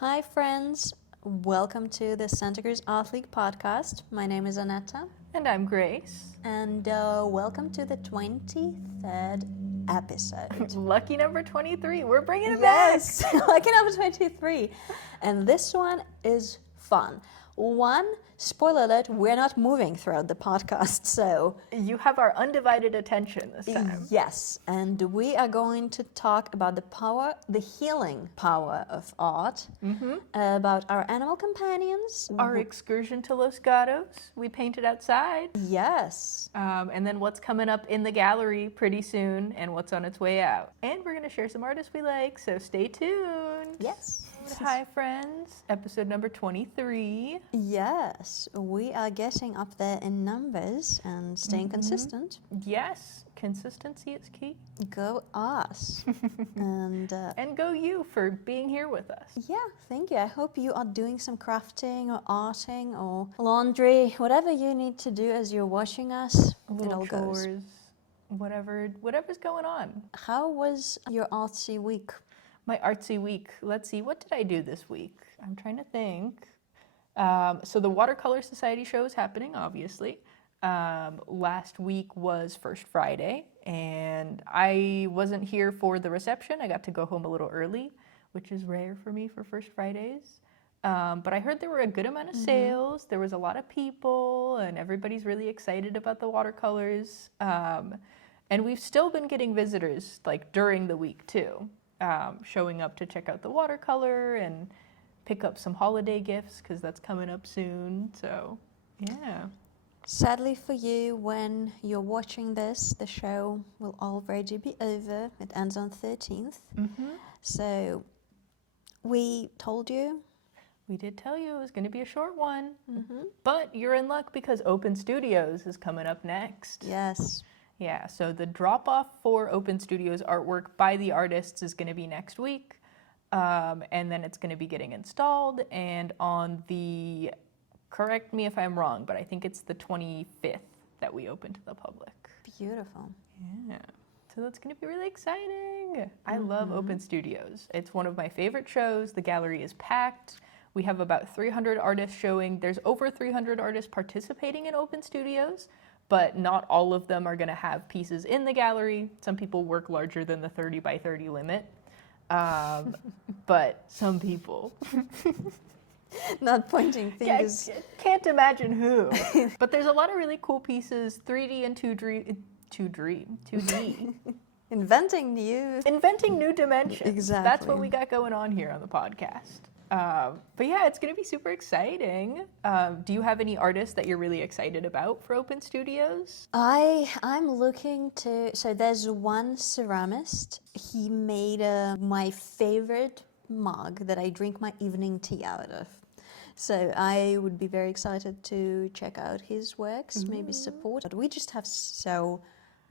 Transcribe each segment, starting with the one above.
Hi, friends. Welcome to the Santa Cruz Art League podcast. My name is Anetta. And I'm Grace. And welcome to the 23rd episode. Lucky number 23. We're bringing it Yes, lucky number 23. And this one is fun. One, spoiler alert, we're not moving throughout the podcast, so... You have our undivided attention this time. Yes, and we are going to talk about the healing power of art, about our animal companions. Our excursion to Los Gatos. We painted outside. Yes. And then what's coming up in the gallery pretty soon and what's on its way out. And we're going to share some artists we like, so stay tuned. Yes. Hi, friends. Episode number 23. Yes, we are getting up there in numbers and staying consistent. Yes, consistency is key. Go us. And go you for being here with us. yeah, thank you. I hope you are doing some crafting or arting or laundry, whatever you need to do as you're watching us. It all chores, goes. Whatever's going on. How was your artsy week? My artsy week. Let's see, what did I do this week? I'm trying to think. So the Watercolor Society show is happening, obviously. Last week was First Friday, and I wasn't here for the reception. I got to go home a little early, which is rare for me for First Fridays. But I heard there were a good amount of sales. There was a lot of people, and everybody's really excited about the watercolors. And we've still been getting visitors, like, during the week, too. Showing up to check out the watercolor and pick up some holiday gifts because that's coming up soon. So, yeah. Sadly for you, when you're watching this, the show will already be over. It ends on 13th. So we told you. We did tell you it was going to be a short one. But you're in luck because Open Studios is coming up next. Yes. Yeah, so the drop-off for Open Studios artwork by the artists is going to be next week, and then it's going to be getting installed, and on the, correct me if I'm wrong, but I think it's the 25th that we open to the public. Beautiful. Yeah, so that's going to be really exciting. I love Open Studios. It's one of my favorite shows. The gallery is packed. We have about 300 artists showing. There's over 300 artists participating in Open Studios, but not all of them are going to have pieces in the gallery. Some people work larger than the 30 by 30 limit, but some people. Not pointing fingers. Yeah, can't imagine who. But there's a lot of really cool pieces, 3D and 2D. Inventing new dimensions. Exactly. That's what we got going on here on the podcast. But yeah, it's going to be super exciting. Do you have any artists that you're really excited about for Open Studios? I'm looking to, so there's one ceramist. He made my favorite mug that I drink my evening tea out of. So I would be very excited to check out his works, maybe support. But we just have so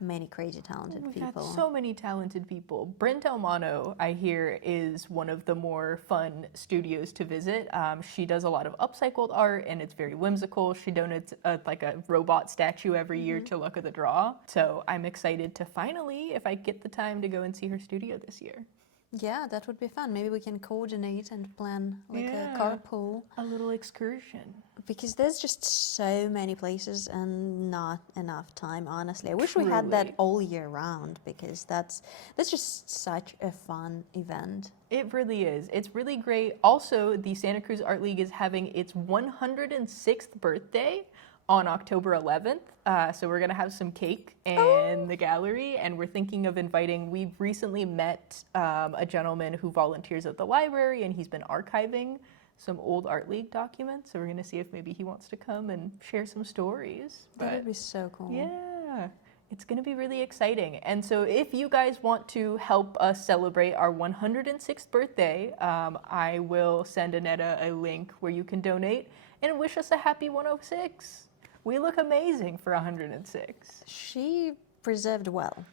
many crazy talented people. We've got so many talented people. Brent Almano, I hear, is one of the more fun studios to visit. She does a lot of upcycled art, and it's very whimsical. She donates a robot statue every year to Luck of the Draw. So I'm excited to finally, if I get the time, to go and see her studio this year. Yeah, that would be fun. Maybe we can coordinate and plan a carpool. A little excursion. Because there's just so many places and not enough time, honestly. I wish we had that all year round because that's just such a fun event. It really is. It's really great. Also, the Santa Cruz Art League is having its 106th birthday on October 11th. So we're going to have some cake in the gallery, and we're thinking of we've recently met a gentleman who volunteers at the library, and he's been archiving some old Art League documents. So we're going to see if maybe he wants to come and share some stories. That would be so cool. Yeah, it's going to be really exciting. And so if you guys want to help us celebrate our 106th birthday, I will send Anetta a link where you can donate and wish us a happy 106. We look amazing for 106. She preserved well.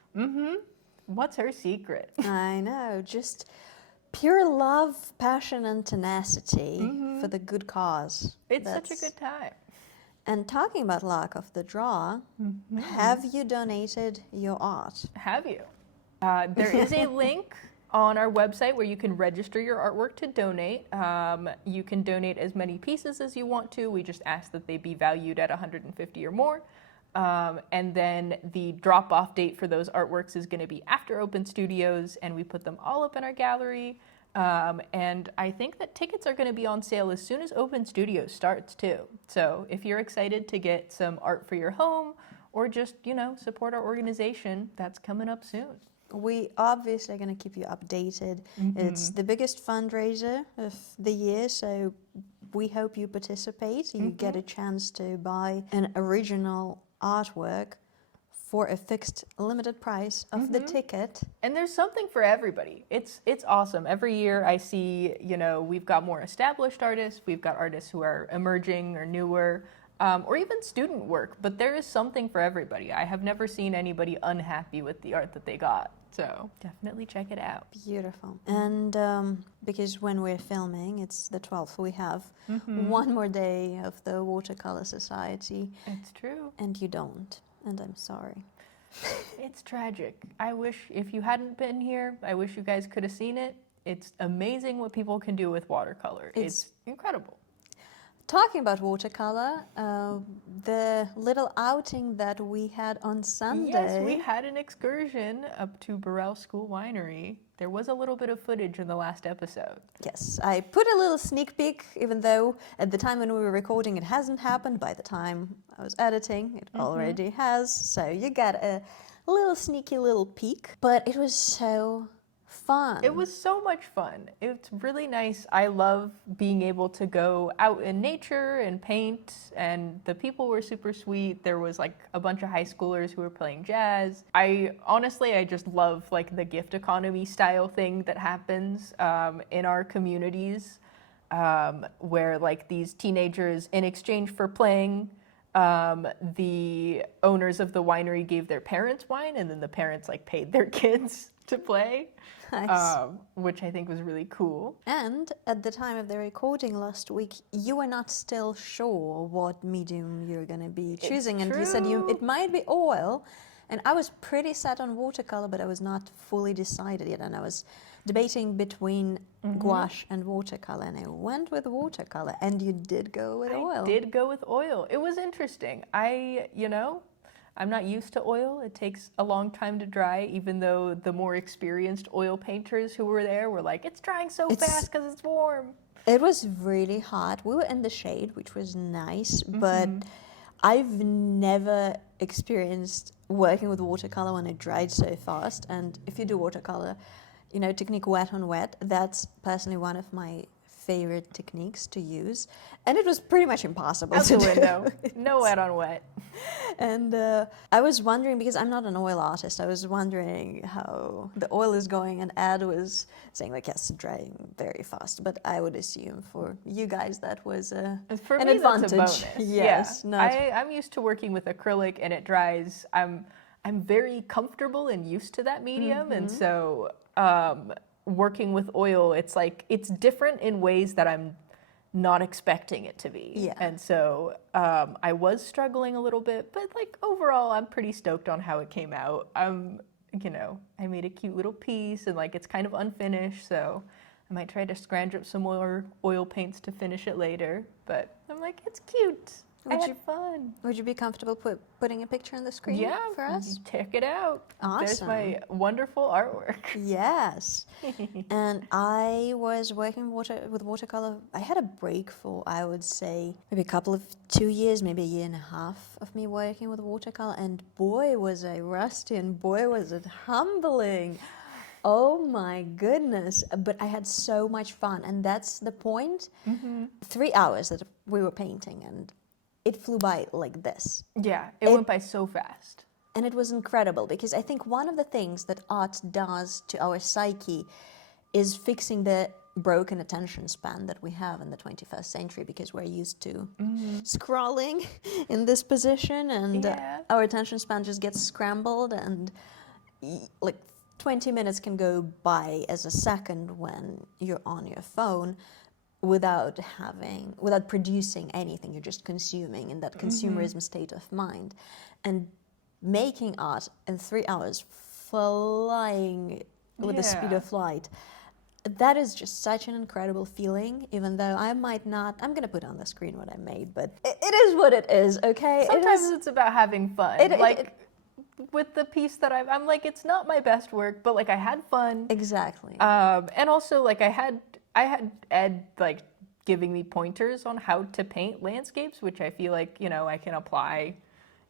What's her secret? I know, just pure love, passion, and tenacity for the good cause. It's such a good time. And talking about Luck of the Draw, have you donated your art? Have you? There is a link on our website where you can register your artwork to donate. You can donate as many pieces as you want to. We just ask that they be valued at 150 or more. And then the drop-off date for those artworks is going to be after Open Studios, and we put them all up in our gallery. And I think that tickets are going to be on sale as soon as Open Studios starts too. So if you're excited to get some art for your home or just, support our organization, that's coming up soon. We obviously are going to keep you updated. It's the biggest fundraiser of the year, so we hope you participate. You get a chance to buy an original artwork for a fixed limited price of the ticket. And there's something for everybody. It's awesome. Every year I see, we've got more established artists, we've got artists who are emerging or newer, or even student work, but there is something for everybody. I have never seen anybody unhappy with the art that they got. So definitely check it out. Beautiful. And because when we're filming, it's the 12th, we have one more day of the Watercolor Society. It's true. And you don't. And I'm sorry. It's tragic. I wish, if you hadn't been here, I wish you guys could have seen it. It's amazing what people can do with watercolor. It's incredible. Talking about watercolor, the little outing that we had on Sunday. Yes, we had an excursion up to Burrell School Winery. There was a little bit of footage in the last episode. Yes, I put a little sneak peek, even though at the time when we were recording it hasn't happened. By the time I was editing, it already has. So you got a little sneaky little peek. But it was so fun. It was so much fun. It's really nice. I love being able to go out in nature and paint, and the people were super sweet. There was like a bunch of high schoolers who were playing jazz. I just love like the gift economy style thing that happens in our communities, where like these teenagers, in exchange for playing, the owners of the winery gave their parents wine, and then the parents like paid their kids to play. Nice. Which I think was really cool. And at the time of the recording last week, you were not still sure what medium you're going to be choosing. And you said it might be oil. And I was pretty set on watercolor, but I was not fully decided yet. And I was debating between gouache and watercolor. And I went with watercolor. And you did go with oil. I did go with oil. It was interesting. I'm not used to oil. It takes a long time to dry, even though the more experienced oil painters who were there were like, it's drying so fast because it's warm. It was really hot. We were in the shade, which was nice, but I've never experienced working with watercolor when it dried so fast. And if you do watercolor, technique wet on wet, that's personally one of my favorite techniques to use, and it was pretty much impossible to do. No wet on wet. And I was wondering, because I'm not an oil artist, I was wondering how the oil is going, and Ed was saying like, yes, drying very fast, but I would assume for you guys that was an advantage. That's a bonus. Yes, I'm used to working with acrylic, and it dries. I'm very comfortable and used to that medium, and so working with oil, it's like it's different in ways that I'm not expecting it to be. Yeah. And so I was struggling a little bit, but like overall I'm pretty stoked on how it came out. I made a cute little piece, and like it's kind of unfinished, so I might try to scrounge up some more oil paints to finish it later, but I'm like, it's cute. I had fun. Would you be comfortable putting a picture on the screen for us? Check it out. Awesome. There's my wonderful artwork. Yes. And I was working with watercolor. I had a break for, I would say, maybe 2 years, maybe a year and a half of me working with watercolor. And boy, was I rusty, and boy, was it humbling. Oh my goodness. But I had so much fun. And that's the point. 3 hours that we were painting, and it flew by like this. Yeah, it went by so fast. And it was incredible, because I think one of the things that art does to our psyche is fixing the broken attention span that we have in the 21st century, because we're used to scrolling in this position, and our attention span just gets scrambled, and like 20 minutes can go by as a second when you're on your phone, without producing anything. You're just consuming in that consumerism state of mind. And making art in 3 hours, flying with the speed Yeah. of light. That is just such an incredible feeling, even though I might not, I'm going to put on the screen what I made, but it is what it is, okay? Sometimes it's about having fun. It- With the piece that I'm like, it's not my best work, but like I had fun. Exactly. And also like I had Ed like giving me pointers on how to paint landscapes, which I feel like, I can apply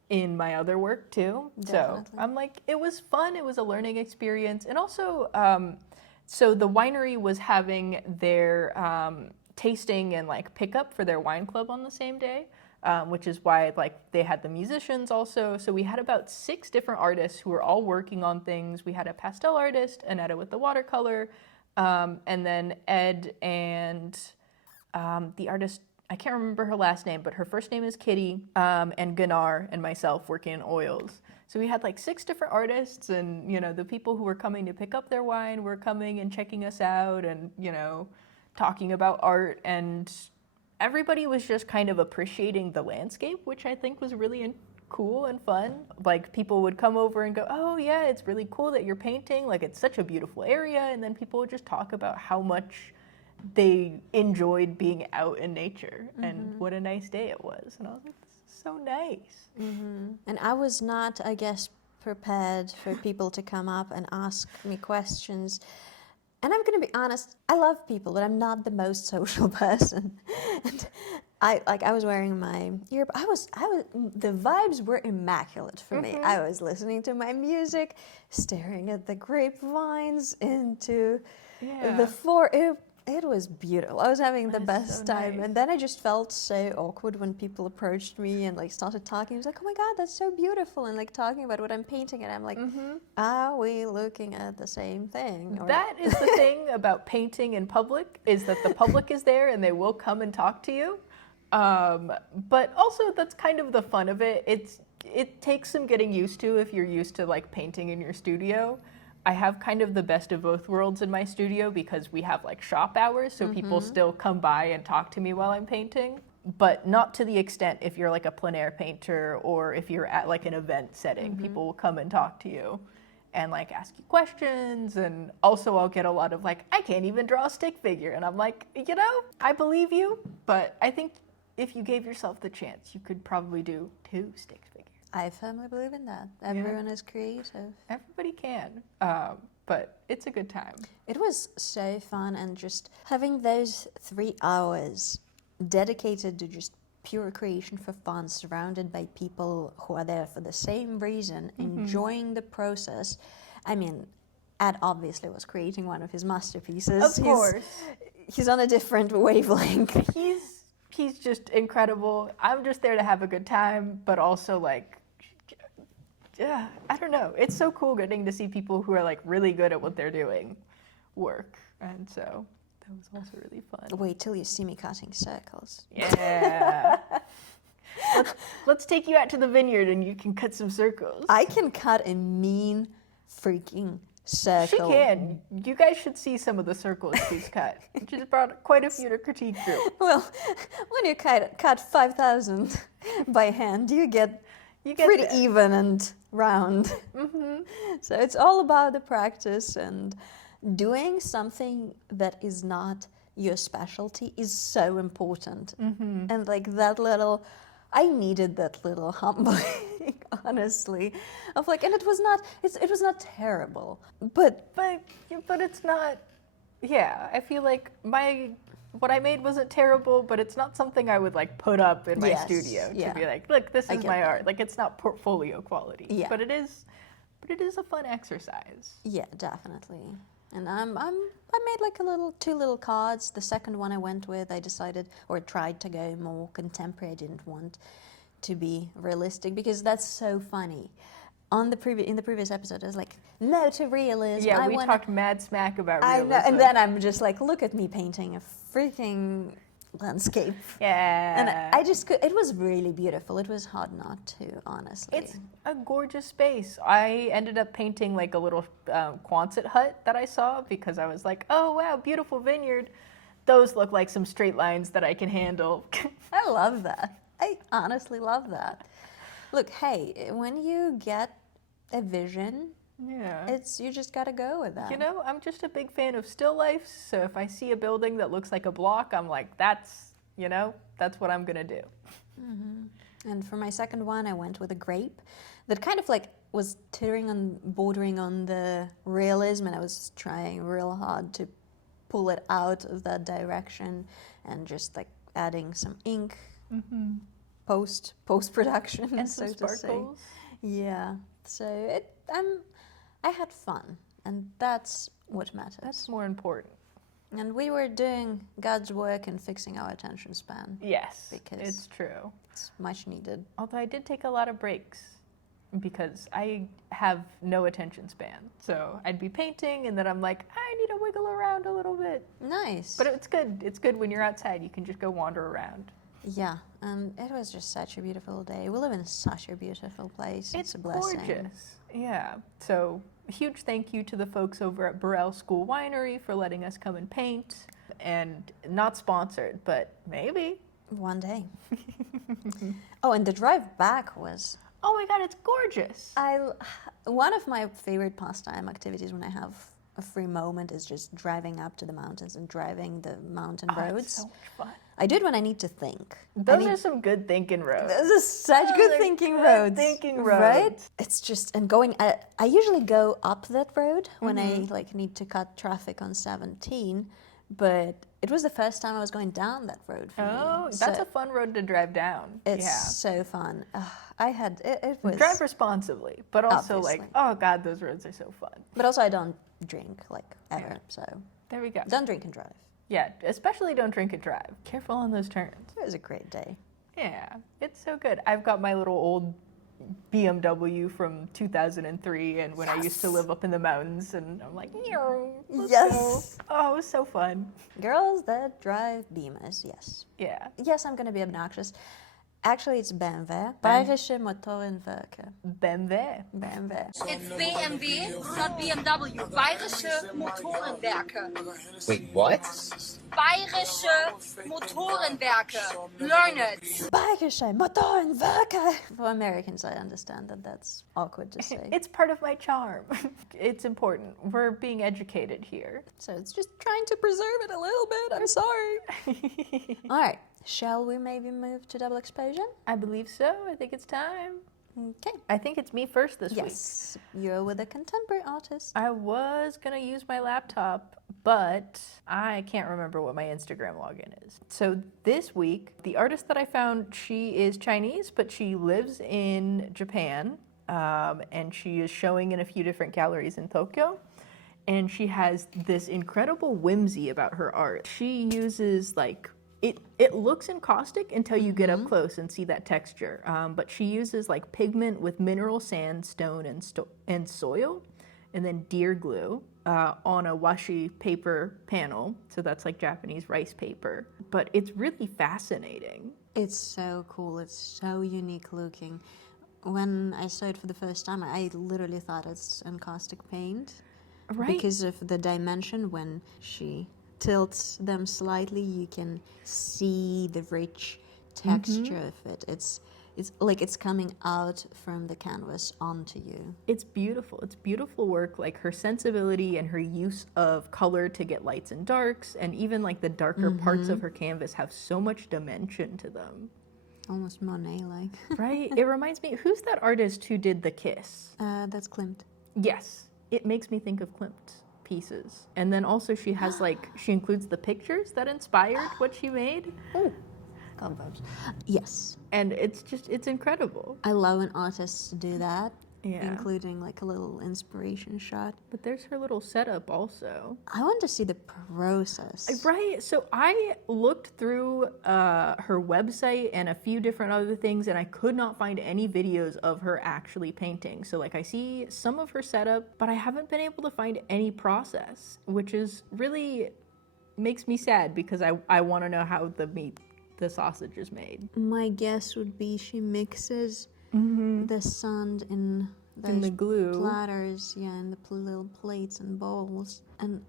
in my other work too. Definitely. So I'm like, it was fun. It was a learning experience. And also, so the winery was having their tasting and like pickup for their wine club on the same day, which is why like they had the musicians also. So we had about 6 different artists who were all working on things. We had a pastel artist, Annetta with the watercolor, and then Ed and the artist, I can't remember her last name, but her first name is Kitty, and Gunnar and myself working in oils. So we had like 6 different artists, and the people who were coming to pick up their wine were coming and checking us out, and talking about art, and everybody was just kind of appreciating the landscape, which I think was really cool and fun. Like people would come over and go, "Oh yeah, it's really cool that you're painting. Like it's such a beautiful area," and then people would just talk about how much they enjoyed being out in nature and what a nice day it was. And I was like, this is so nice. And I was not, I guess, prepared for people to come up and ask me questions. And I'm going to be honest, I love people, but I'm not the most social person. And I was wearing my ear, the vibes were immaculate for me. I was listening to my music, staring at the grapevines into the floor. It was beautiful. I was having the best time. nice. And then I just felt so awkward when people approached me and like started talking. It was like, oh my God, that's so beautiful. And like talking about what I'm painting. And I'm like, are we looking at the same thing? Or That is the thing about painting in public, is that the public is there and they will come and talk to you. But also that's kind of the fun of it. It takes some getting used to if you're used to like painting in your studio. I have kind of the best of both worlds in my studio because we have like shop hours, so people still come by and talk to me while I'm painting, but not to the extent if you're like a plein air painter or if you're at like an event setting. People will come and talk to you and like ask you questions, and also I'll get a lot of like, I can't even draw a stick figure, and I'm like, I believe you, but I think if you gave yourself the chance, you could probably do 2 stick figures. I firmly believe in that. Everyone is creative. Everybody can, but it's a good time. It was so fun, and just having those 3 hours dedicated to just pure creation for fun, surrounded by people who are there for the same reason, enjoying the process. I mean, Ed obviously was creating one of his masterpieces. Of course. He's on a different wavelength. He's just incredible. I'm just there to have a good time, but also like, I don't know. It's so cool getting to see people who are like really good at what they're doing work, and so that was also really fun. Wait till you see me cutting circles. Yeah. let's take you out to the vineyard and you can cut some circles. I can cut a mean freaking circle. She can. You guys should see some of the circles she's cut. She's brought quite a few to critique group. Well, when you cut 5,000 by hand, you get pretty there. even and round. So it's all about the practice, and doing something that is not your specialty is so important. And like that little, I needed that little humbling, honestly, of like, and it was not terrible, but it's not. Yeah, I feel like what I made wasn't terrible, but it's not something I would like put up in my studio to be like, look, this is my art. Like it's not portfolio quality. Yeah. But it is a fun exercise. yeah, definitely. And I made like 2 little cards. The second one I went with, I decided or tried to go more contemporary. I didn't want to be realistic because that's so funny. In the previous episode, I was like, no to realism. Yeah, we talked mad smack about realism. I know, and then I'm just like, look at me painting a freaking landscape. Yeah. And I just could. It was really beautiful. It was hard not to, honestly. It's a gorgeous space. I ended up painting like a little Quonset hut that I saw because I was like, oh wow, beautiful vineyard. Those look like some straight lines that I can handle. I love that. I honestly love that. Look, hey, when you get a vision Yeah. You just gotta go with that. You know, I'm just a big fan of still lifes, so if I see a building that looks like a block, I'm like, that's what I'm gonna do. And for my second one, I went with a grape that kind of like was bordering on the realism, and I was trying real hard to pull it out of that direction and just like adding some ink post production, And so some to say. sparkles. Yeah. So I had fun, and that's what matters. That's more important. And we were doing God's work and fixing our attention span. Yes, Because it's true. it's much needed. Although I did take a lot of breaks because I have no attention span. So I'd be painting and then I'm like, I need to wiggle around a little bit. Nice. But it's good. It's good when you're outside. You can just go wander around. Yeah, and it was just such a beautiful day. We live in such a beautiful place. It's a blessing. Gorgeous. Yeah. So a huge thank you to the folks over at Burrell School Winery for letting us come and paint. And not sponsored, but maybe. One day. Oh, and the drive back was Oh my God, it's gorgeous. one of my favorite pastime activities when I have a free moment is just driving up to the mountains and driving the mountain roads. It's so much fun. I do it when I need to think. Those are some good thinking roads. Those are such good are thinking good roads. thinking Right? roads. It's just, and going, I usually go up that road when I like need to cut traffic on 17, but it was the first time I was going down that road for me. Oh, that's So a fun road to drive down. it's so fun. It was, Drive responsibly, but also Obviously. like, oh God, those roads are so fun. but also I don't drink like ever, so There we go. don't drink and drive. Yeah, especially don't drink and drive. Careful on those turns. It was a great day. Yeah, it's so good. I've got my little old BMW from 2003, and when I used to live up in the mountains, and I'm like, let's Yes. go. Oh, it was so fun. Girls that drive Beamers, yes. Yeah. Yes, I'm gonna be obnoxious. Actually, it's BMW. Bayerische Motorenwerke. BMW. BMW. It's BMW, not BMW. Bayerische Motorenwerke. Wait, what? Bayerische Motorenwerke. Learn it. Bayerische Motorenwerke. For Americans, I understand that that's awkward to say. It's part of my charm. It's important. We're being educated here. So it's just trying to preserve it a little bit. I'm sorry. All right. Shall we maybe move to double exposure? I believe so. I think it's time. Okay. I think it's me first this week. Yes. You're with a contemporary artist. I was going to use my laptop, but I can't remember what my Instagram login is. So this week, the artist that I found, she is Chinese, but she lives in Japan, and she is showing in a few different galleries in Tokyo. And she has this incredible whimsy about her art. She uses like it looks encaustic until you get up close and see that texture. But she uses like pigment with mineral sand, stone, and soil, and then deer glue on a washi paper panel. So that's like Japanese rice paper. But it's really fascinating. It's so cool. It's so unique looking. When I saw it for the first time, I literally thought it's encaustic paint. Right. Because of the dimension, when she tilts them slightly, you can see the rich texture of it. It's like it's coming out from the canvas onto you. It's beautiful. It's beautiful work. Like her sensibility and her use of color to get lights and darks, and even like the darker parts of her canvas have so much dimension to them. Almost Monet-like. Right? It reminds me, who's that artist who did The Kiss? That's Klimt. Yes. It makes me think of Klimt's pieces. And then also she has like, she includes the pictures that inspired what she made. Oh, cobwebs. Yes. And it's incredible. I love when artists do that, Yeah. including like a little inspiration shot. But there's her little setup also. I want to see the process. Right. So I looked through her website and a few different other things, and I could not find any videos of her actually painting. So like I see some of her setup, but I haven't been able to find any process, which is really makes me sad because I want to know how the sausage is made. My guess would be she mixes the sand in those the glue. platters, in the little plates and bowls, and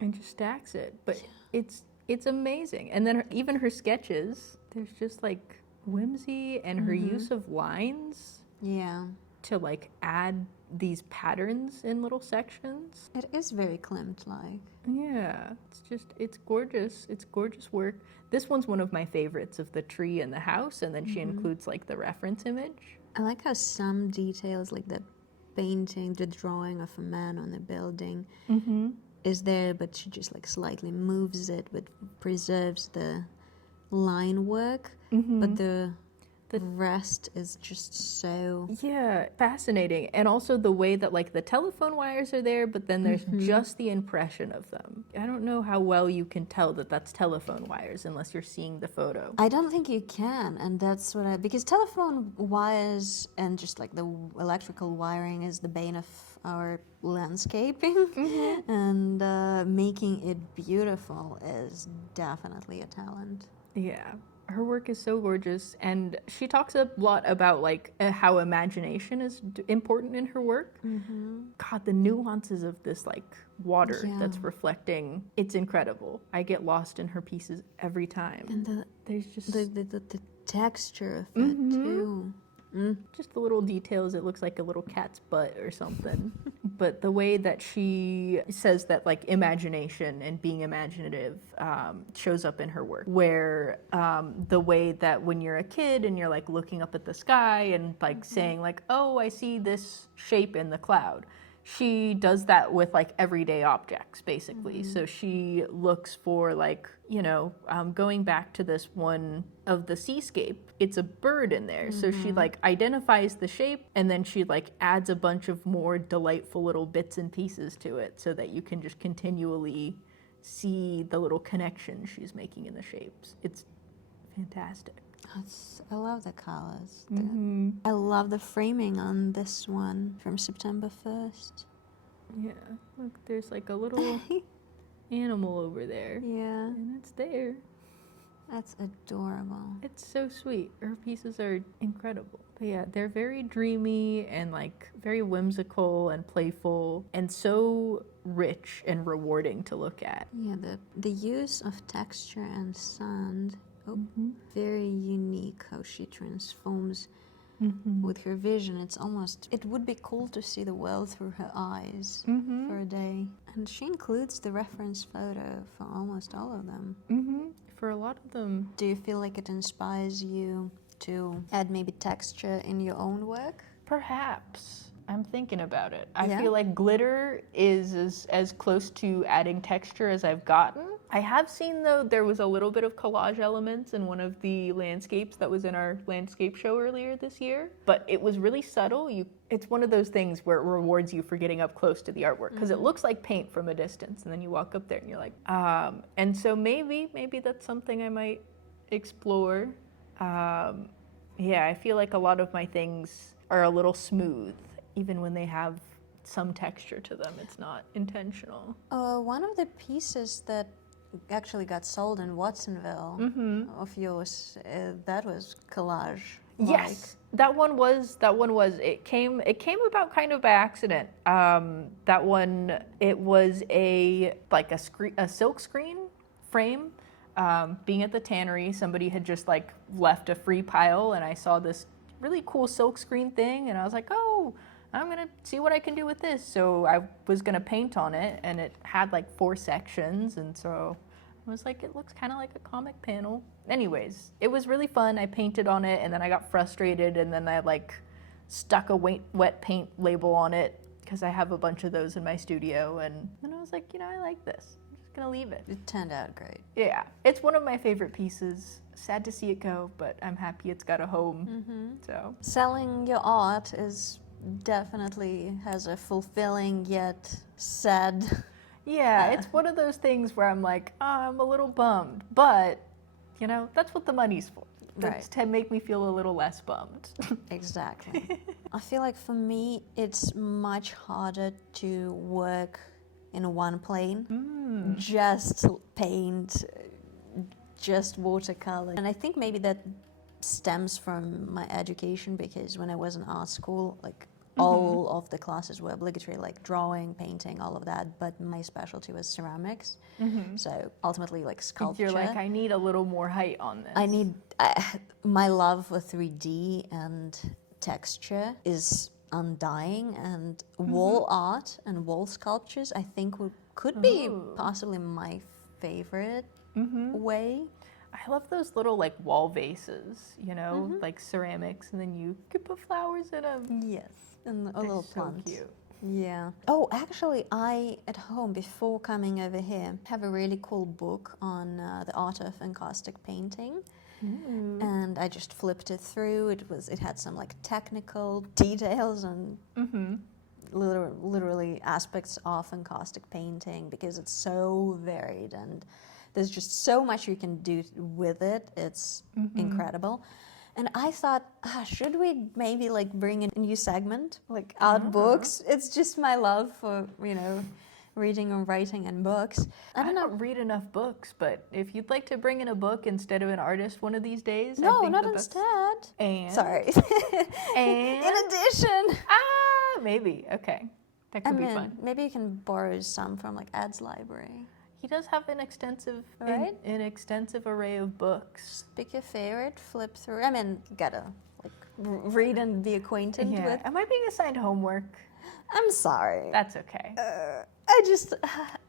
And just stacks it. But it's amazing. And then even her sketches, there's just like whimsy and her use of lines yeah. to like add these patterns in little sections. It is very Klimt-like. Yeah, it's gorgeous. It's gorgeous work. This one's one of my favorites of the tree and the house, and then she includes like the reference image. I like how some details, like the painting, the drawing of a man on a building, is there, but she just like slightly moves it, but preserves the line work. But the rest is just so fascinating. And also the way that like the telephone wires are there, but then there's just the impression of them. I don't know how well you can tell that that's telephone wires unless you're seeing the photo. I don't think you can, and that's what because telephone wires and just like the electrical wiring is the bane of our landscaping, and making it beautiful is definitely a talent. Yeah. Her work is so gorgeous, and she talks a lot about like how imagination is important in her work. God, the nuances of this like water that's reflecting, it's incredible. I get lost in her pieces every time. And there's just the texture of it too. Just the little details. It looks like a little cat's butt or something. But the way that she says that like imagination and being imaginative shows up in her work, where the way that when you're a kid and you're like looking up at the sky and like saying like, oh, I see this shape in the cloud. She does that with like everyday objects, basically. So she looks for like, you know, going back to this one of the seascape, it's a bird in there. So she like identifies the shape, and then she like adds a bunch of more delightful little bits and pieces to it so that you can just continually see the little connections she's making in the shapes. It's fantastic. I love the colors. I love the framing on this one from September 1st. Yeah, look, there's like a little animal over there. Yeah. And it's there. That's adorable. It's so sweet. Her pieces are incredible. But yeah, they're very dreamy and like very whimsical and playful and so rich and rewarding to look at. Yeah, the use of texture and sand. Very unique how she transforms with her vision. It would be cool to see the world through her eyes for a day. And she includes the reference photo for almost all of them. For a lot of them. Do you feel like it inspires you to add maybe texture in your own work? Perhaps. I'm thinking about it. I feel like glitter is as close to adding texture as I've gotten. I have seen, though, there was a little bit of collage elements in one of the landscapes that was in our landscape show earlier this year, but it was really subtle. It's one of those things where it rewards you for getting up close to the artwork, because it looks like paint from a distance, and then you walk up there and you're like, and so maybe that's something I might explore. Yeah, I feel like a lot of my things are a little smooth, even when they have some texture to them. It's not intentional. One of the pieces that actually got sold in Watsonville of yours, that was collage. Yes, that one was. It came about kind of by accident. That one, it was a silk screen frame. Being at the tannery, somebody had just like left a free pile, and I saw this really cool silk screen thing, and I was like, oh, I'm gonna see what I can do with this. So I was gonna paint on it, and it had like 4 sections, and so I was like, it looks kind of like a comic panel. Anyways, it was really fun. I painted on it, and then I got frustrated, and then I like stuck a wet paint label on it because I have a bunch of those in my studio, and then I was like, you know, I like this. I'm just gonna leave it. It turned out great. Yeah, it's one of my favorite pieces. Sad to see it go, but I'm happy it's got a home. So selling your art definitely has a fulfilling yet sad. Yeah, it's one of those things where I'm like, oh, I'm a little bummed, but you know, that's what the money's for. That's to make me feel a little less bummed. Exactly. I feel like for me, it's much harder to work in one plane. Just paint, just watercolor. And I think maybe that stems from my education, because when I was in art school, like all of the classes were obligatory, like drawing, painting, all of that, but my specialty was ceramics. So ultimately like sculpture. You're like, I need a little more height on this. My love for 3D and texture is undying, and wall art and wall sculptures I think could be possibly my favorite way. I love those little like wall vases, you know, like ceramics, and then you could put flowers in them. Yes, and a little So plant. cute. Yeah. Oh, actually, I, at home, before coming over here, have a really cool book on the art of encaustic painting. And I just flipped it through. It had some like technical details and literally aspects of encaustic painting, because it's so varied and there's just so much you can do with it. It's incredible. And I thought, should we maybe like bring in a new segment, like art books? It's just my love for, you know, reading and writing and books. I don't read enough books, but if you'd like to bring in a book instead of an artist one of these days, I No, think not the best- instead. And Sorry. And In addition. maybe. Okay, that I could be mean, fun. maybe you can borrow some from like Ed's library. He does have an extensive, Right? an extensive array of books. Pick your favorite, flip through. I mean, you gotta like read and be acquainted with. Am I being assigned homework? I'm sorry. That's okay. I just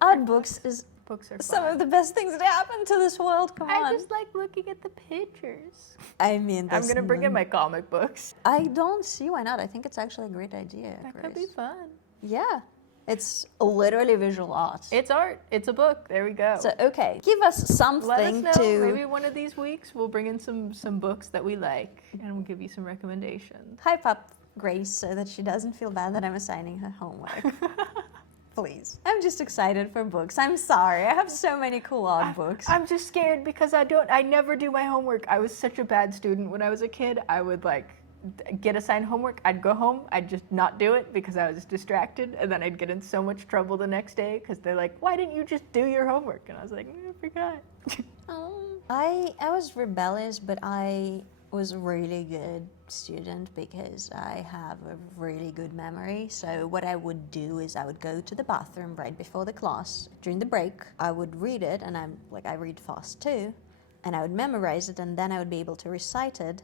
art books is Books are some fun. of the best things that happen to this world. Come on. I just like looking at the pictures. I mean, I'm gonna bring in my comic books. I don't see why not. I think it's actually a great idea. That Chris. could be fun. Yeah, it's literally visual art. It's art. It's a book. There we go. So okay, give us Let us something know. to Maybe one of these weeks we'll bring in some books that we like, and we'll give you some recommendations. hype up Grace so that she doesn't feel bad that I'm assigning her homework. Please. I'm just excited for books. I'm sorry. I have so many cool art books. I'm just scared because I never do my homework. I was such a bad student when I was a kid. I would like get assigned homework. I'd go home. I'd just not do it because I was distracted, and then I'd get in so much trouble the next day because they're like, "Why didn't you just do your homework?" And I was like, "I forgot." I was rebellious, but I was a really good student because I have a really good memory. So what I would do is I would go to the bathroom right before the class. During the break, I would read it, and I read fast too, and I would memorize it, and then I would be able to recite it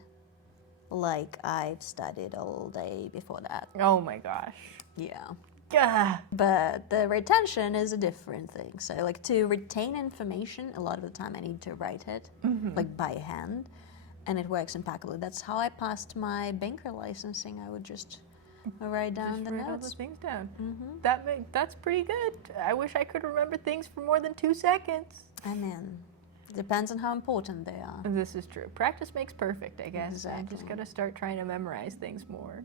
like I've studied all day before that. Oh my gosh. Yeah. Gah. But the retention is a different thing. So like to retain information, a lot of the time I need to write it like by hand, and it works impeccably. That's how I passed my banker licensing. I would just write down Just the write all notes. the things down. That's pretty good. I wish I could remember things for more than 2 seconds. I mean, depends on how important they are. This is true. Practice makes perfect, I guess. I just Exactly. gotta start trying to memorize things more.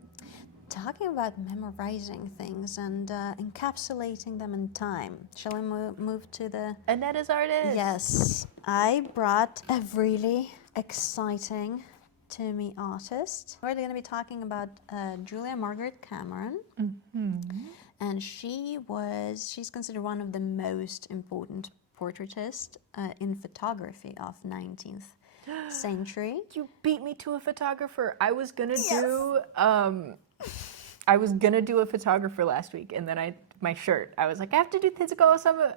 Talking about memorizing things and encapsulating them in time, shall we move to the... Annetta's artist. Yes, I brought a really exciting to me artist. We're going to be talking about Julia Margaret Cameron. And she's considered one of the most important portraitists in photography of 19th century. You beat me to a photographer. I was gonna do a photographer last week, and then my shirt. I was like, I have to do physical summer.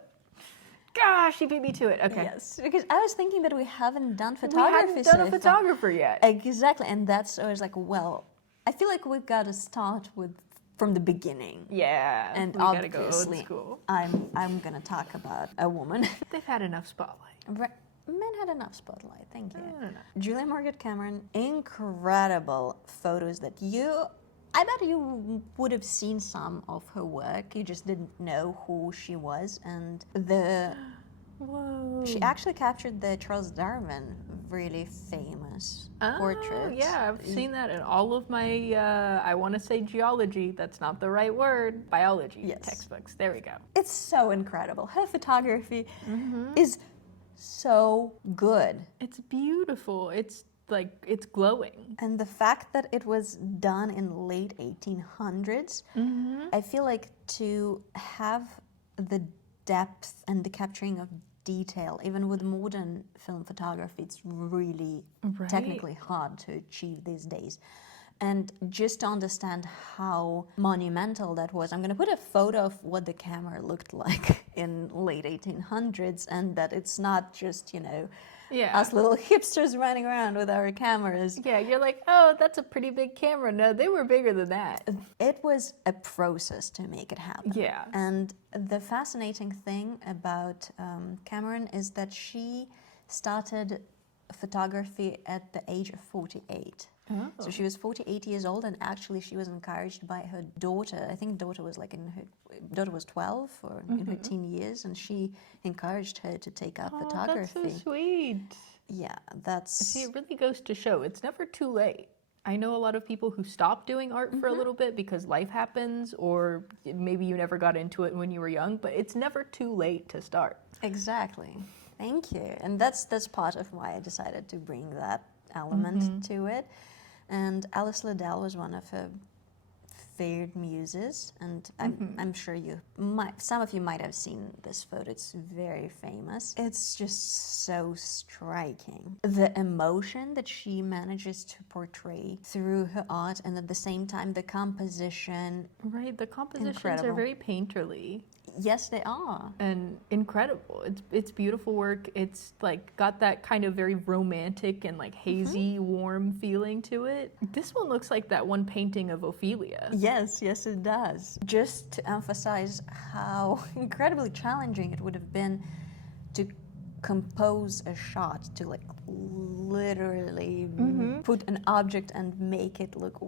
Gosh, you beat me to it. Okay. Yes, because I was thinking that we haven't done We photography hadn't done so a far. photographer yet. Exactly, and that's I was like, well, I feel like we got to start from the beginning. Yeah. And we gotta go old obviously, school. I'm gonna talk about a woman. They've had enough spotlight. Men had enough spotlight. Thank you. No. Julia Margaret Cameron, incredible photos that I bet you would have seen some of her work. You just didn't know who she was, and Whoa. she actually captured the Charles Darwin really famous portrait. Yeah, I've seen that in all of my, I want to say geology, that's not the right word, biology textbooks. There we go. It's so incredible. Her photography is so good. It's beautiful. It's like, it's glowing. And the fact that it was done in late 1800s, I feel like to have the depth and the capturing of detail, even with modern film photography, it's really technically hard to achieve these days. And just to understand how monumental that was, I'm going to put a photo of what the camera looked like in late 1800s, and that it's not just, Yeah. Us little hipsters running around with our cameras. Yeah, you're like, oh, that's a pretty big camera. No, they were bigger than that. It was a process to make it happen. Yeah. And the fascinating thing about Cameron is that she started photography at the age of 48. Oh. So she was 48 years old, and actually she was encouraged by her daughter. I think daughter was 12 or in her teen years, and she encouraged her to take up photography. That's so sweet. Yeah, that's... See, it really goes to show it's never too late. I know a lot of people who stop doing art for a little bit because life happens, or maybe you never got into it when you were young, but it's never too late to start. Exactly. Thank you. And that's part of why I decided to bring that element to it. And Alice Liddell was one of her favorite muses, and I'm sure some of you might have seen this photo. It's very famous. It's just so striking. The emotion that she manages to portray through her art, and at the same time the composition. Right, the compositions Incredible. are very painterly. Yes, they are. And incredible. It's beautiful work. It's like got that kind of very romantic and like hazy, warm feeling to it. This one looks like that one painting of Ophelia. Yes, it does. Just to emphasize how incredibly challenging it would have been to compose a shot, to like literally put an object and make it look.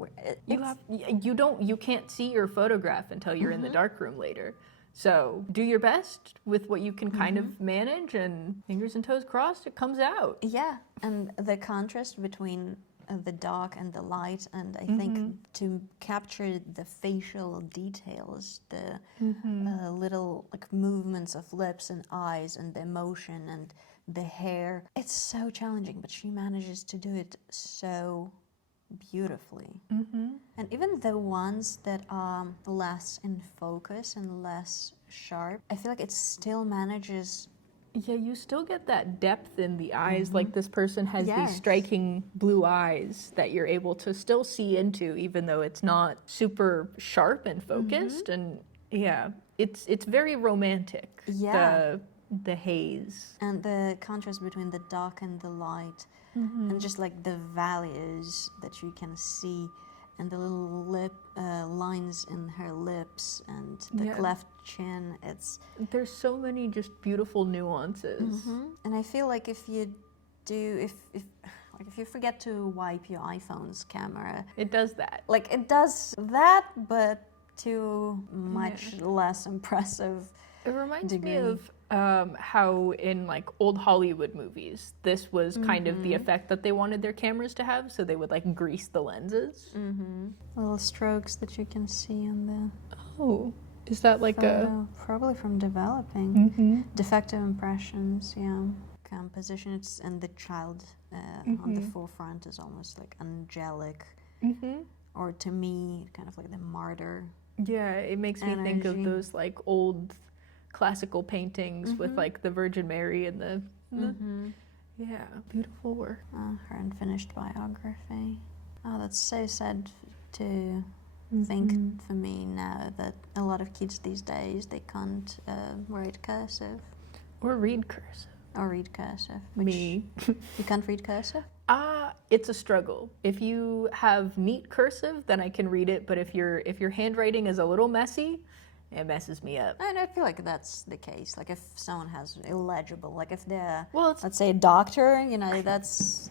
You can't see your photograph until you're in the darkroom later. So do your best with what you can kind of manage, and fingers and toes crossed, it comes out. Yeah, and the contrast between the dark and the light, and I think to capture the facial details, the little like movements of lips and eyes, and the emotion and the hair, it's so challenging, but she manages to do it so beautifully. And even the ones that are less in focus and less sharp, I feel like it still manages. Yeah, you still get that depth in the eyes. Like this person has Yes. these striking blue eyes that you're able to still see into, even though it's not super sharp and focused. And yeah, it's very romantic. Yeah. The haze. And the contrast between the dark and the light, and just like the values that you can see, and the little lip lines in her lips, and the cleft chin. There's so many just beautiful nuances. And I feel like if you forget to wipe your iPhone's camera, It does that. like it does that, but to much less impressive. It reminds degree. me of how in like old Hollywood movies, this was kind of the effect that they wanted their cameras to have, so they would like grease the lenses. Little strokes that you can see on the Oh, is that like photo, probably from developing. Defective impressions, yeah. Composition, and the child on the forefront is almost like angelic, or to me, kind of like the martyr. Yeah, it makes me think of energy. those like old classical paintings with like the Virgin Mary and the yeah, beautiful work. Her unfinished biography. Oh, that's so sad to think for me now that a lot of kids these days, they can't write cursive Or read cursive. or read cursive. Me. You can't read cursive? It's a struggle. If you have neat cursive, then I can read it, but if your handwriting is a little messy, it messes me up. And I feel like that's the case. Like if someone has illegible, like if they're, Well, let's say, a doctor, you know, that's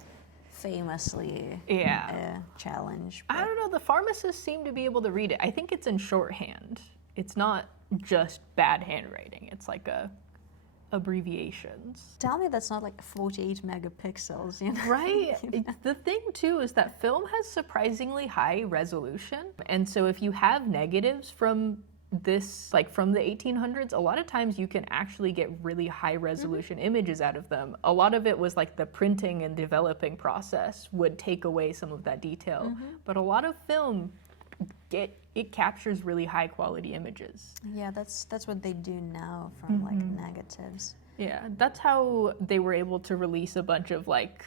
famously yeah. a challenge. I don't know, the pharmacists seem to be able to read it. I think it's in shorthand. It's not just bad handwriting. It's like abbreviations. Tell me that's not like 48 megapixels, you know? Right? The thing too is that film has surprisingly high resolution. And so if you have negatives from this, like from the 1800s, a lot of times you can actually get really high resolution images out of them. A lot of it was like the printing and developing process would take away some of that detail. But a lot of film, it captures really high quality images. Yeah, that's what they do now from like negatives. Yeah, that's how they were able to release a bunch of like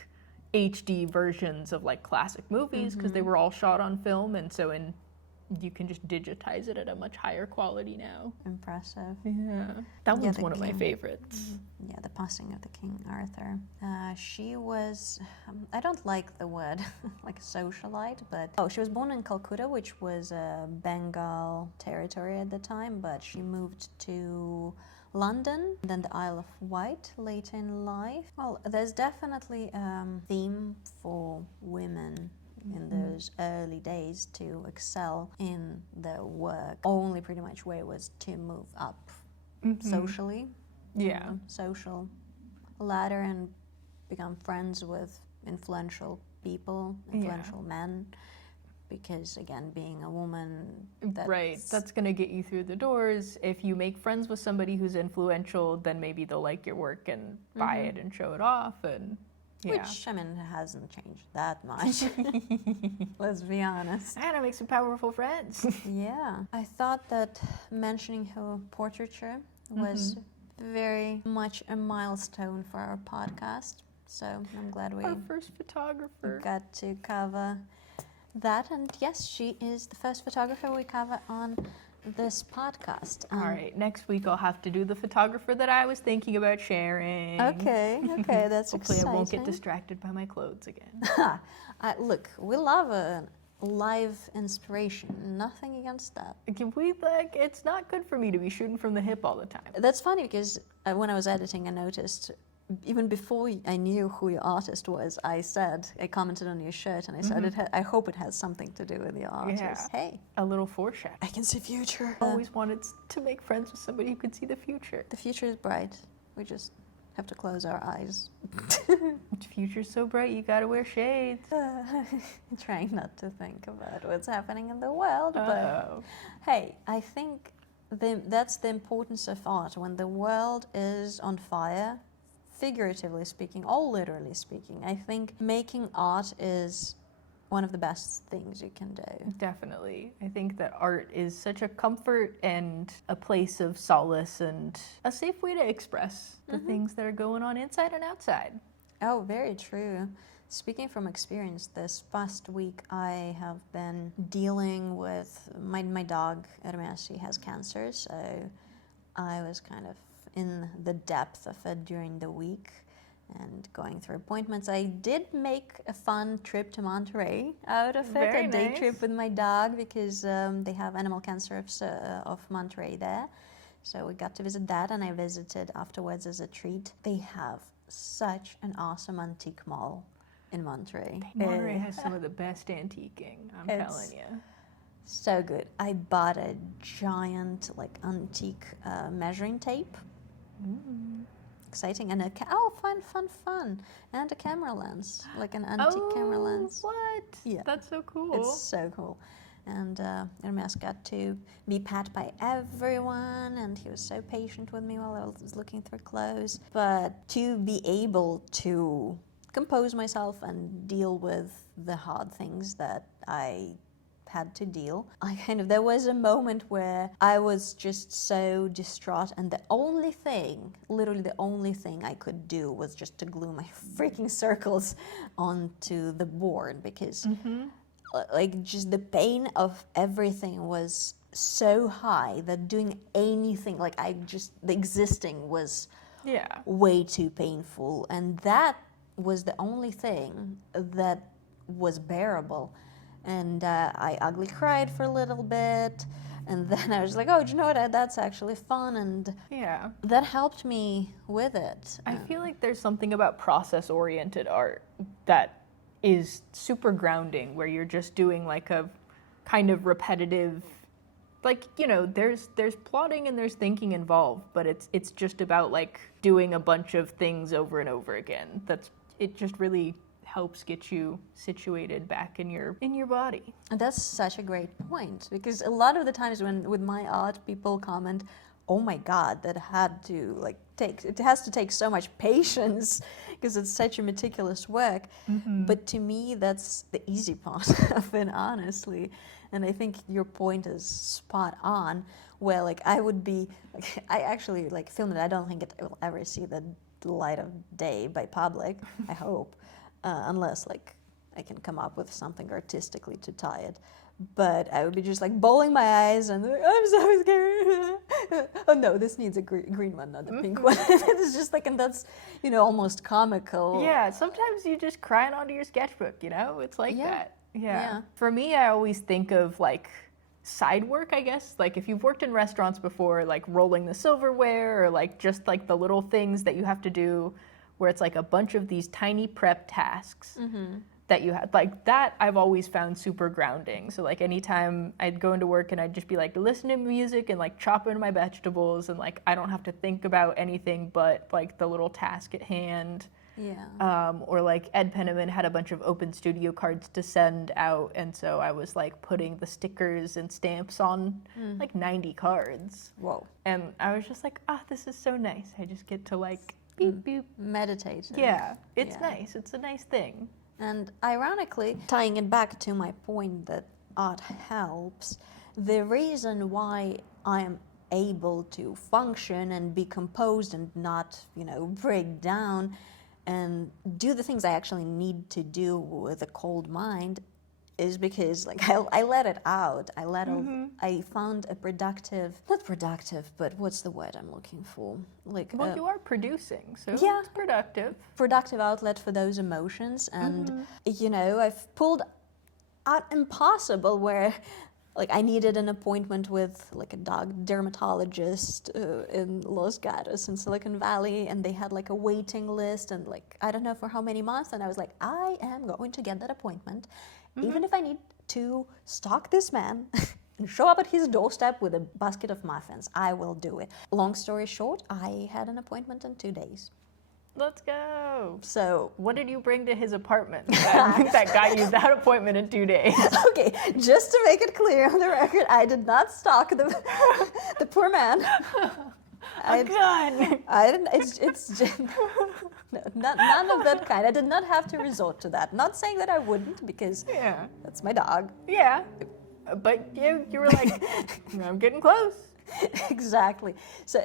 HD versions of like classic movies, because they were all shot on film, and so in you can just digitize it at a much higher quality now. Impressive. Yeah. That one's the one of my king. favorites. Yeah, the passing of the King Arthur. She was, I don't like the word like socialite, but she was born in Calcutta, which was a Bengal territory at the time, but she moved to London, then the Isle of Wight later in life. Well, there's definitely a theme for women in those early days to excel in their work. Only pretty much way was to move up socially. Yeah. Social ladder and become friends with influential people, influential men. Because again, being a woman, that's going to get you through the doors. If you make friends with somebody who's influential, then maybe they'll like your work and buy it and show it off. And which, I mean, hasn't changed that much. Let's be honest. And I make some powerful friends. Yeah. I thought that mentioning her portraiture was very much a milestone for our podcast. So I'm glad we Our first photographer. got to cover that. And yes, she is the first photographer we cover on this podcast. All right, next week I'll have to do the photographer that I was thinking about sharing. Okay, that's Hopefully exciting. I won't get distracted by my clothes again. Look, we love a live inspiration. Nothing against that. It's not good for me to be shooting from the hip all the time. That's funny because when I was editing, I noticed even before I knew who your artist was, I commented on your shirt and I said, I hope it has something to do with your artist. Yeah. Hey, A little foreshadow. I can see future. Always wanted to make friends with somebody who could see the future. The future is bright. We just have to close our eyes. The future's so bright, you gotta wear shades. Trying not to think about what's happening in the world, but Uh-oh. hey, I think that's the importance of art. When the world is on fire, figuratively speaking, or literally speaking, I think making art is one of the best things you can do. Definitely. I think that art is such a comfort and a place of solace and a safe way to express the things that are going on inside and outside. Oh, very true. Speaking from experience, this past week I have been dealing with my dog, Hermes. He has cancer, so I was kind of in the depth of it during the week and going through appointments. I did make a fun trip to Monterey out of it, Very a day nice. trip with my dog because they have animal cancer of Monterey there. So we got to visit that, and I visited afterwards as a treat. They have such an awesome antique mall in Monterey. Monterey has some of the best antiquing, I'm telling you. So good. I bought a giant antique measuring tape. Exciting. And fun. And a camera lens, like an antique camera lens. What? Yeah. That's so cool. It's so cool. And Hermes got to be pat by everyone, and he was so patient with me while I was looking through clothes. But to be able to compose myself and deal with the hard things that I had to deal, there was a moment where I was just so distraught, and literally the only thing I could do was just to glue my freaking circles onto the board, because just the pain of everything was so high that doing anything, the existing was way too painful, and that was the only thing that was bearable. And I ugly cried for a little bit, and then I was like, oh, do you know what, that's actually fun, and that helped me with it. I feel like there's something about process-oriented art that is super grounding, where you're just doing like a kind of repetitive, there's plotting and there's thinking involved, but it's just about doing a bunch of things over and over again. It just really helps get you situated back in your body. And that's such a great point, because a lot of the times with my art, people comment, oh my God, that had to it has to take so much patience because it's such a meticulous work. But to me, that's the easy part of it, honestly. And I think your point is spot on, where I would be, I actually filmed it. I don't think it will ever see the light of day by public, I hope. Unless I can come up with something artistically to tie it. But I would be just like bowling my eyes and like, I'm so scared. Oh no, this needs a green one, not a pink one. It's just like, and that's, you know, almost comical. Yeah, sometimes you just crying onto your sketchbook, you know? It's like Yeah. that. Yeah. Yeah. For me, I always think of like side work, I guess. Like if you've worked in restaurants before, like rolling the silverware or like just like the little things that you have to do where it's like a bunch of these tiny prep tasks. That you had, like that I've always found super grounding. So like anytime I'd go into work and I'd just be like listening to music and like chopping my vegetables and like I don't have to think about anything but like the little task at hand. Yeah. Or like Ed Penniman had a bunch of open studio cards to send out, and so I was like putting the stickers and stamps on like 90 cards. Whoa. And I was just like, this is so nice. I just get to like beep beep. Meditate. Yeah, it's Yeah. nice. It's a nice thing. And ironically, tying it back to my point that art helps, the reason why I'm able to function and be composed and not, you know, break down and do the things I actually need to do with a cold mind is because like I let it out. I found a not productive, but what's the word I'm looking for? Like Well, you are producing, so yeah. it's productive. productive outlet for those emotions. And you know, I've pulled out impossible where like I needed an appointment with like a dog dermatologist in Los Gatos in Silicon Valley, and they had like a waiting list and like I don't know for how many months, and I was like, I am going to get that appointment even if I need to stalk this man and show up at his doorstep with a basket of muffins. I will do it. Long story short, I had an appointment in 2 days. Let's go. So What did you bring to his apartment that got you that appointment in 2 days? okay, just to make it clear on the record, I did not stalk the poor man. A gun. I didn't. It's just, no, none of that kind. I did not have to resort to that. Not saying that I wouldn't, because Yeah. that's my dog. Yeah. But you were like, I'm getting close. Exactly. So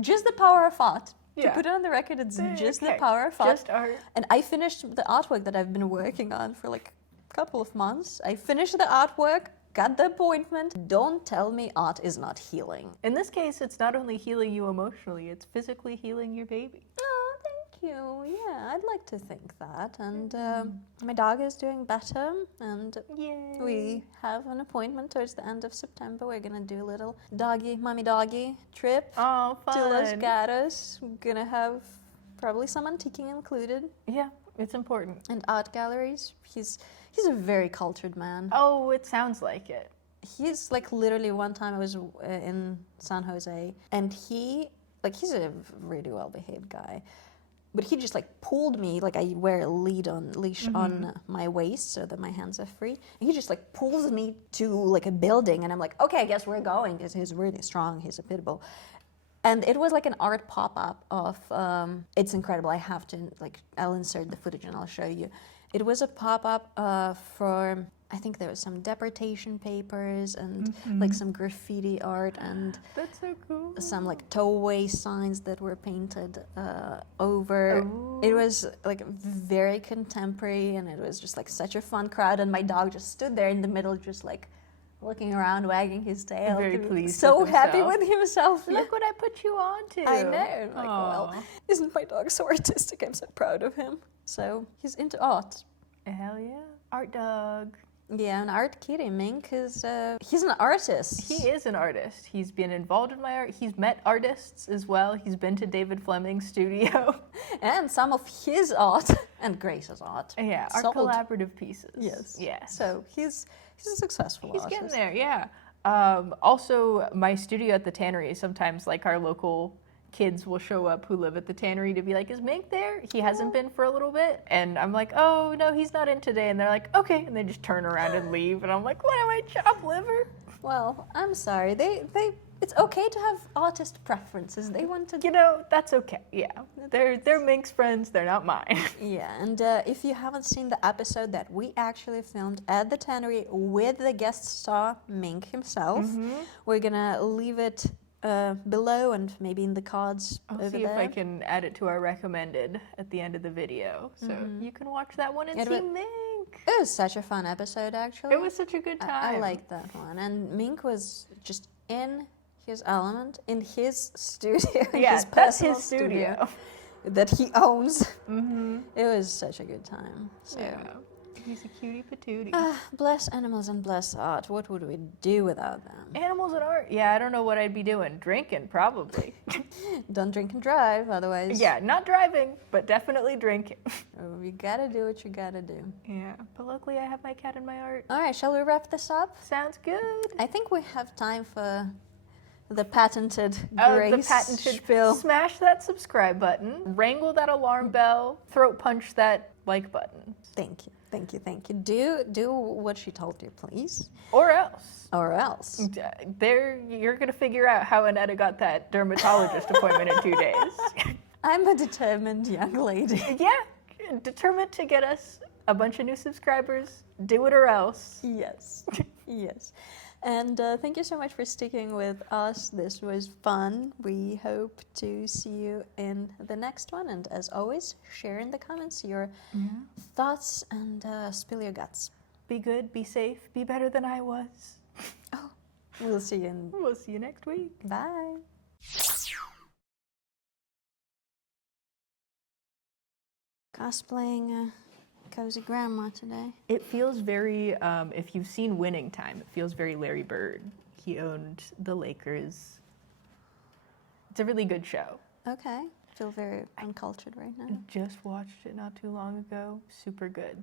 just the power of art. To Yeah. put it on the record, it's just the Okay. power of art. Just art. And I finished the artwork that I've been working on for like a couple of months. I finished the artwork, got the appointment. Don't tell me art is not healing. In this case, it's not only healing you emotionally, it's physically healing your baby. Oh, thank you. Yeah, I'd like to think that. And my dog is doing better. And Yay. we have an appointment towards the end of September. We're going to do a little mommy doggy trip Oh, fun. to Los Gatos. We're going to have probably some antiquing included Yeah, it's important. and art galleries. He's a very cultured man. Oh, it sounds like it. He's like literally one time I was in San Jose, and he's a really well-behaved guy, but he just like pulled me, like I wear a leash on my waist so that my hands are free, and he just like pulls me to like a building, and I'm like, okay, I guess we're going, because he's really strong, he's a pit bull. And it was like an art pop-up of it's incredible. I'll insert the footage and I'll show you. It was a pop-up for, I think there was some deportation papers and like some graffiti art and That's so cool. some like towaway signs that were painted over. Ooh. It was like very contemporary, and it was just like such a fun crowd, and my dog just stood there in the middle just like looking around, wagging his tail. Very pleased so with happy himself. with himself. Look what I put you on to. I know. Like, well, Aw. isn't my dog so artistic? I'm so proud of him. So he's into art. Hell yeah. Art dog. Yeah, and Art Kitty Mink is he's an artist. He is an artist. He's been involved in my art. He's met artists as well. He's been to David Fleming's studio. And some of his art and Grace's art. Yeah, our sold. collaborative pieces. Yes. Yes. So he's a successful He's artist. getting there, yeah. Also, my studio at the tannery, sometimes like our local kids will show up who live at the tannery to be like, is Mink there? He hasn't been for a little bit. And I'm like, oh, no, he's not in today. And they're like, okay. And they just turn around and leave. And I'm like, what am I, chop liver? Well, I'm sorry. It's okay to have artist preferences. They want to. You know, that's okay. Yeah. They're Mink's friends. They're not mine. Yeah, and if you haven't seen the episode that we actually filmed at the tannery with the guest star Mink himself, we're gonna leave it below and maybe in the cards I'll over see there. if I can add it to our recommended at the end of the video. So you can watch that one and It see wa- Mink. It was such a fun episode, actually. It was such a good time. I liked that one. And Mink was just in his element, in his studio, Yeah, his that's personal his studio. that he owns. Mm-hmm. It was such a good time. So, Yeah. He's a cutie patootie. bless animals and bless art. What would we do without them? Animals and art. Yeah, I don't know what I'd be doing. Drinking, probably. Don't drink and drive, otherwise. Yeah, not driving, but definitely drinking. You gotta do what you gotta do. Yeah, but luckily I have my cat in my art. All right, shall we wrap this up? Sounds good. I think we have time for the patented Oh, grace the patented spiel. smash that subscribe button, wrangle that alarm bell, throat punch that like button. Thank you, thank you, thank you. Do what she told you, please. Or else. Or else. There, you're gonna figure out how Annetta got that dermatologist appointment in 2 days. I'm a determined young lady. Yeah, determined to get us a bunch of new subscribers. Do it or else. Yes, yes. And thank you so much for sticking with us. This was fun. We hope to see you in the next one. And as always, share in the comments your thoughts and spill your guts. Be good, be safe, be better than I was. We'll see you We'll see you next week. Bye. Cosplaying cozy grandma today. It feels very, if you've seen Winning Time, it feels very Larry Bird. He owned the Lakers. It's a really good show. Okay. Feel very uncultured right now. Just watched it not too long ago. Super good.